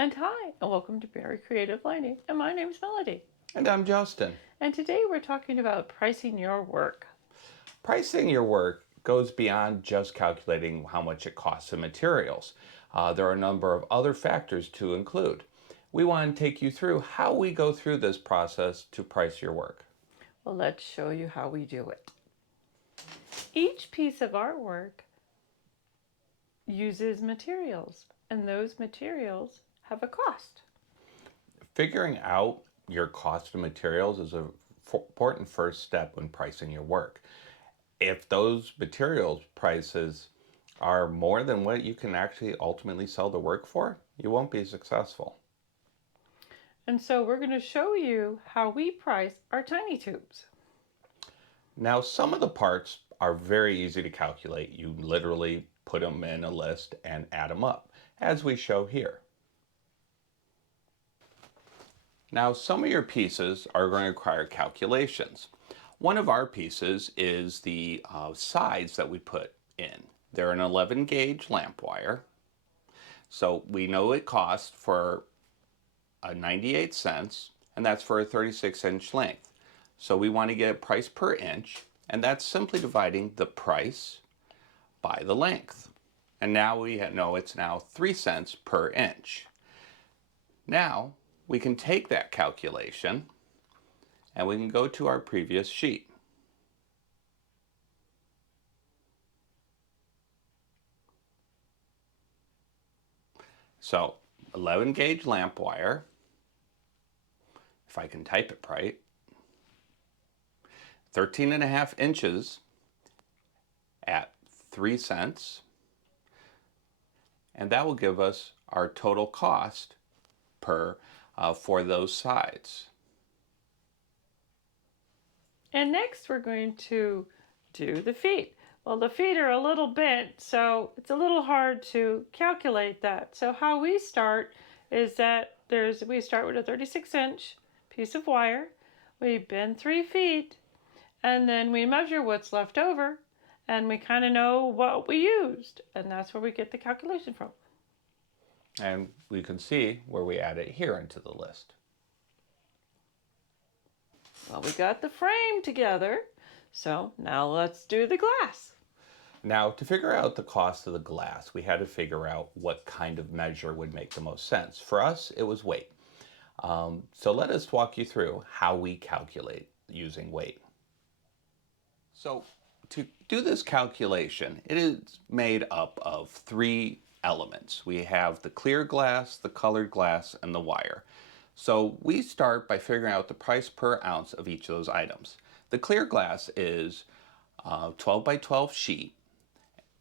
And hi, and welcome to Berry Creative Lighting. And my name's Melody. And I'm Justin. And today we're talking about pricing your work. Pricing your work goes beyond just calculating how much it costs in materials. There are a number of other factors to include. We want to take you through how we go through this process to price your work. Well, let's show you how we do it. Each piece of artwork uses materials, and those materials have a cost. Figuring out your cost of materials is an important first step when pricing your work. If those materials prices are more than what you can actually ultimately sell the work for, you won't be successful. And so we're going to show you how we price our tiny tubes. Now, some of the parts are very easy to calculate. You literally put them in a list and add them up, as we show here. Now, some of your pieces are going to require calculations. One of our pieces is the sides that we put in. They're an 11 gauge lamp wire. So we know it costs for 98 cents, and that's for a 36-inch length. So we want to get a price per inch, and that's simply dividing the price by the length. And now we know it's now 3 cents per inch. Now we can take that calculation and we can go to our previous sheet. So 11 gauge lamp wire, if I can type it right, 13.5 inches at 3 cents, and that will give us our total cost for those sides. And next we're going to do the feet. Well, the feet are a little bent, so it's a little hard to calculate that. So how we start is that we start with a 36-inch piece of wire, we bend 3 feet, and then we measure what's left over, and we kind of know what we used, and that's where we get the calculation from. And we can see where we add it here into the list. Well, we got the frame together, so now let's do the glass. Now, to figure out the cost of the glass, we had to figure out what kind of measure would make the most sense. For us, it was weight. So let us walk you through how we calculate using weight. So to do this calculation, it is made up of 3 elements. We have the clear glass, the colored glass, and the wire. So we start by figuring out the price per ounce of each of those items. The clear glass is 12 by 12 sheet.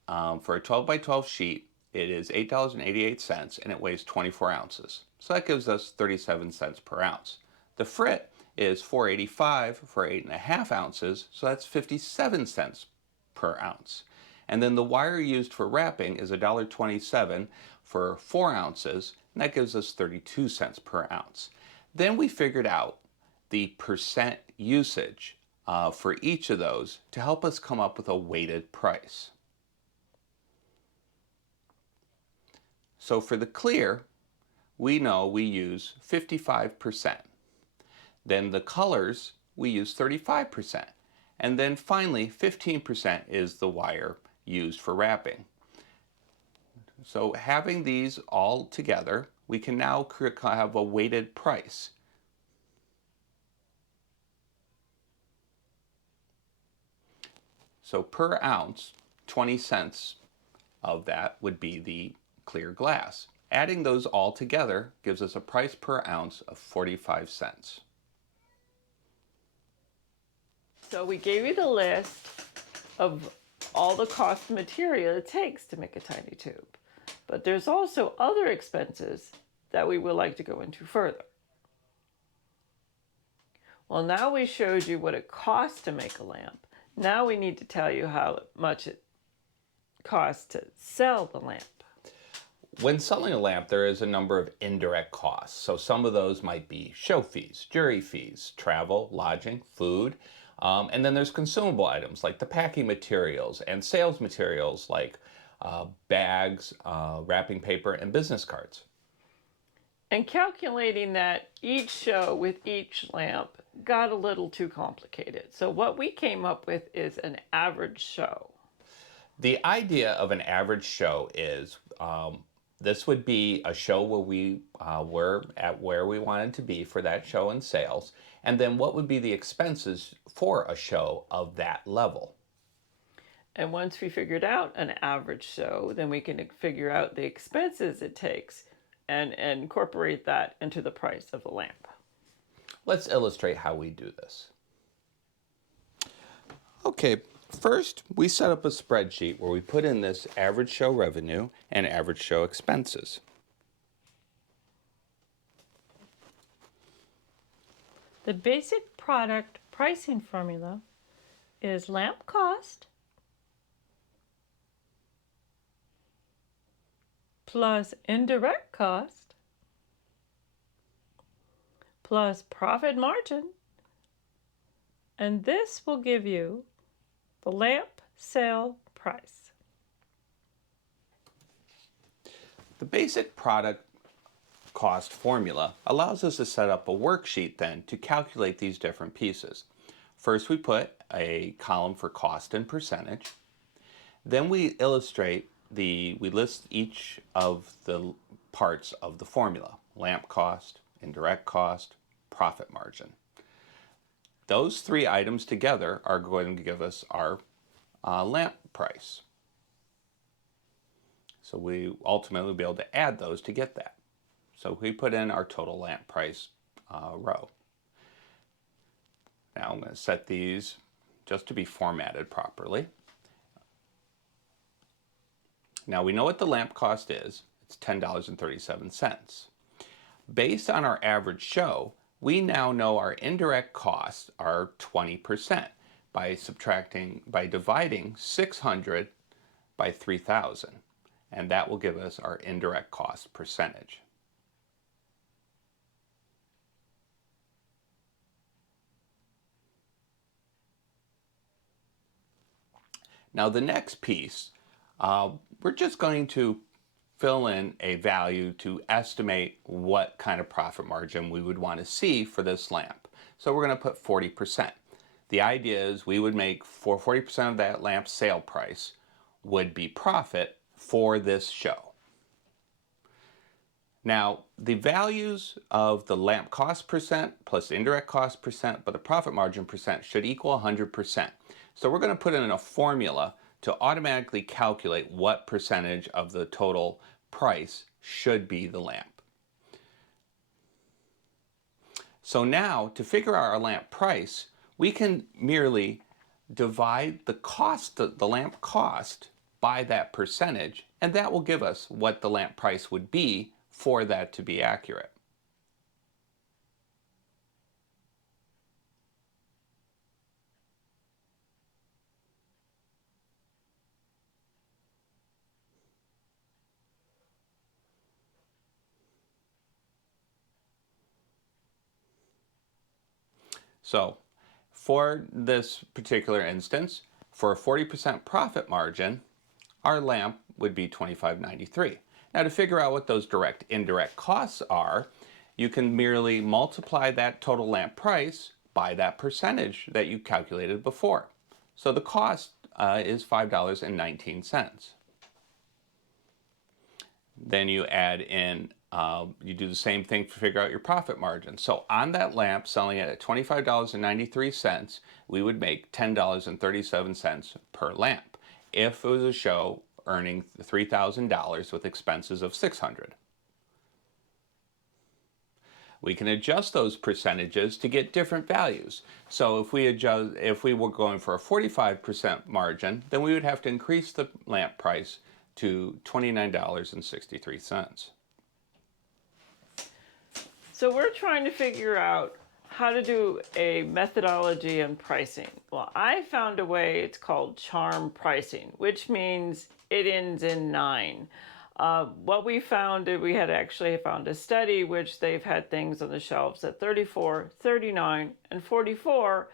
For a 12 by 12 sheet, it is $8.88 and it weighs 24 ounces. So that gives us 37 cents per ounce. The frit is $4.85 for 8.5 ounces, so that's 57 cents per ounce. And then the wire used for wrapping is $1.27 for 4 ounces, and that gives us 32 cents per ounce. Then we figured out the percent usage for each of those to help us come up with a weighted price. So for the clear, we know we use 55%. Then the colors, we use 35%. And then finally, 15% is the wire used for wrapping. So having these all together, we can now have a weighted price. So per ounce, 20 cents of that would be the clear glass. Adding those all together gives us a price per ounce of 45 cents. So we gave you the list of all the cost material it takes to make a tiny tube. But there's also other expenses that we would like to go into further. Well, now we showed you what it costs to make a lamp. Now we need to tell you how much it costs to sell the lamp. When selling a lamp, there is a number of indirect costs. So some of those might be show fees, jury fees, travel, lodging, food. And then there's consumable items like the packing materials and sales materials like bags, wrapping paper, and business cards. And calculating that each show with each lamp got a little too complicated. So what we came up with is an average show. The idea of an average show is this would be a show where we were at where we wanted to be for that show in sales, and then what would be the expenses for a show of that level. And once we figured out an average show, then we can figure out the expenses it takes and incorporate that into the price of the lamp. Let's illustrate how we do this. Okay, first we set up a spreadsheet where we put in this average show revenue and average show expenses. The basic product pricing formula is lamp cost plus indirect cost plus profit margin, and this will give you the lamp sale price. The basic product cost formula allows us to set up a worksheet then to calculate these different pieces. First, we put a column for cost and percentage. Then we list each of the parts of the formula: lamp cost, indirect cost, profit margin. Those three items together are going to give us our lamp price. So we ultimately will be able to add those to get that. So we put in our total lamp price row. Now I'm going to set these just to be formatted properly. Now we know what the lamp cost is. It's $10.37. Based on our average show, we now know our indirect costs are 20% by dividing 600 by 3,000. And that will give us our indirect cost percentage. Now the next piece, we're just going to fill in a value to estimate what kind of profit margin we would want to see for this lamp. So we're going to put 40%. The idea is we would make 40% of that lamp sale price would be profit for this show. Now, the values of the lamp cost percent plus the indirect cost percent, but the profit margin percent should equal 100%. So we're going to put in a formula to automatically calculate what percentage of the total price should be the lamp. So now, to figure out our lamp price, we can merely divide the cost, the lamp cost, by that percentage, and that will give us what the lamp price would be for that to be accurate. So for this particular instance, for a 40% profit margin, our lamp would be $25.93. Now to figure out what those direct indirect costs are, you can merely multiply that total lamp price by that percentage that you calculated before. So the cost is $5.19. Then you add in, you do the same thing to figure out your profit margin. So on that lamp, selling it at $25.93, we would make $10.37 per lamp. If it was a show earning $3,000 with expenses of $600. We can adjust those percentages to get different values. So if we were going for a 45% margin, then we would have to increase the lamp price to $29.63. So we're trying to figure out how to do a methodology on pricing. Well, I found a way, it's called charm pricing, which means it ends in 9. What we found, we had actually found a study which they've had things on the shelves at 34, 39, and 44.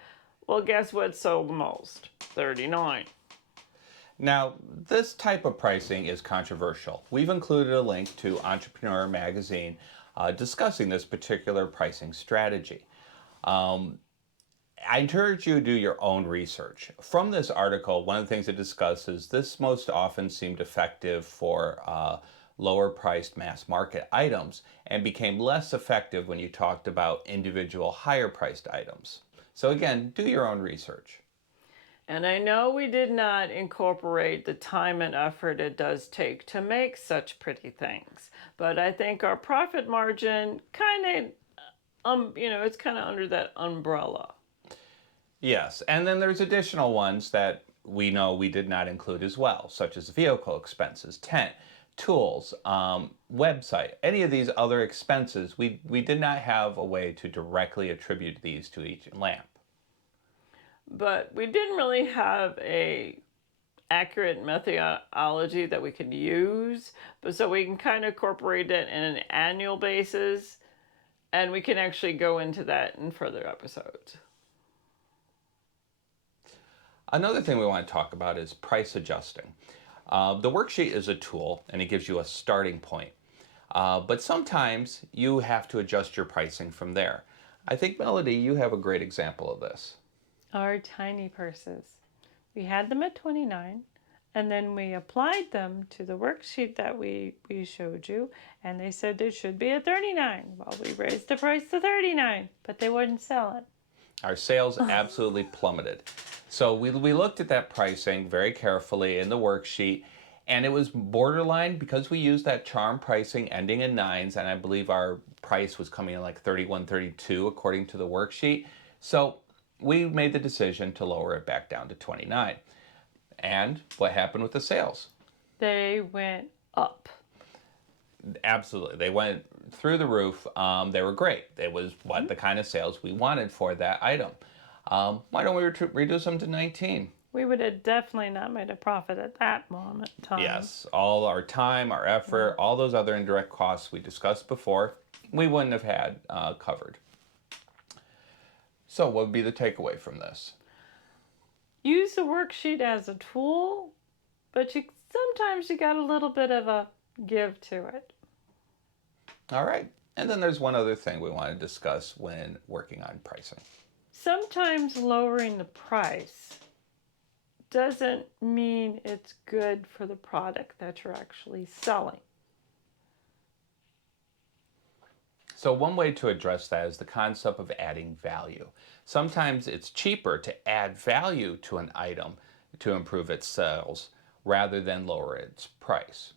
Well, guess what sold the most? 39. Now, this type of pricing is controversial. We've included a link to Entrepreneur Magazine discussing this particular pricing strategy. Um, I encourage you to do your own research. From this article, one of the things it discusses, this most often seemed effective for lower priced mass market items and became less effective when you talked about individual higher priced items. So again, do your own research. And I know we did not incorporate the time and effort it does take to make such pretty things, but I think our profit margin kind of, it's kind of under that umbrella. Yes, and then there's additional ones that we know we did not include as well, such as vehicle expenses, tent, tools, website, any of these other expenses. We did not have a way to directly attribute these to each lamp. But we didn't really have a accurate methodology that we could use, but so we can kind of incorporate it in an annual basis, and we can actually go into that in further episodes. Another thing we want to talk about is price adjusting. The worksheet is a tool and it gives you a starting point. But sometimes you have to adjust your pricing from there. I think, Melody, you have a great example of this. Our tiny purses. We had them at 29, and then we applied them to the worksheet that we showed you, and they said they should be at 39. Well, we raised the price to 39, but they wouldn't sell it. Our sales absolutely plummeted. So we looked at that pricing very carefully in the worksheet, and it was borderline because we used that charm pricing ending in nines, and I believe our price was coming in like 31, 32 according to the worksheet. So we made the decision to lower it back down to 29. And what happened with the sales? They went up. Absolutely. They went through the roof. They were great. It was what the kind of sales we wanted for that item. Why don't we reduce them to 19? We would have definitely not made a profit at that moment in time. Yes, all our time, our effort, all those other indirect costs we discussed before, we wouldn't have had covered. So what would be the takeaway from this? Use the worksheet as a tool, but sometimes you got a little bit of a give to it. All right. And then there's one other thing we want to discuss when working on pricing. Sometimes lowering the price doesn't mean it's good for the product that you're actually selling. So one way to address that is the concept of adding value. Sometimes it's cheaper to add value to an item to improve its sales rather than lower its price.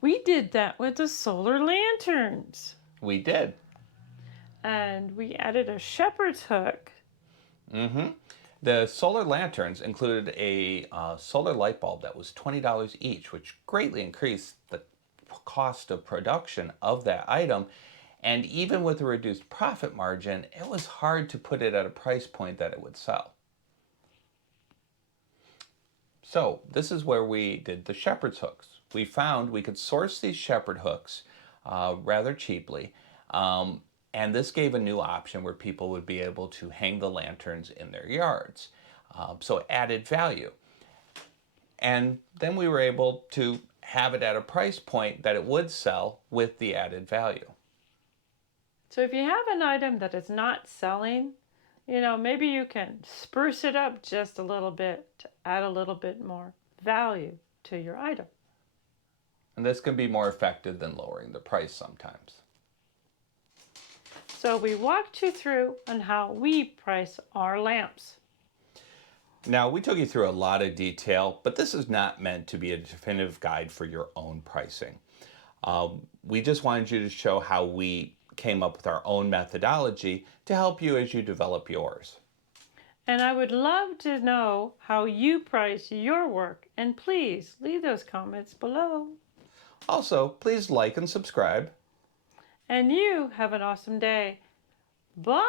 We did that with the solar lanterns. We did. And we added a shepherd's hook. The solar lanterns included a solar light bulb that was $20 each, which greatly increased the cost of production of that item. And even with a reduced profit margin, it was hard to put it at a price point that it would sell. So this is where we did the shepherd's hooks. We found we could source these shepherd hooks rather cheaply. And this gave a new option where people would be able to hang the lanterns in their yards. So added value. And then we were able to have it at a price point that it would sell with the added value. So if you have an item that is not selling, maybe you can spruce it up just a little bit to add a little bit more value to your item. And this can be more effective than lowering the price sometimes. So we walked you through on how we price our lamps. Now, we took you through a lot of detail, but this is not meant to be a definitive guide for your own pricing. We just wanted you to show how we came up with our own methodology to help you as you develop yours. And I would love to know how you price your work, and please leave those comments below. Also, please like and subscribe. And you have an awesome day. Bye!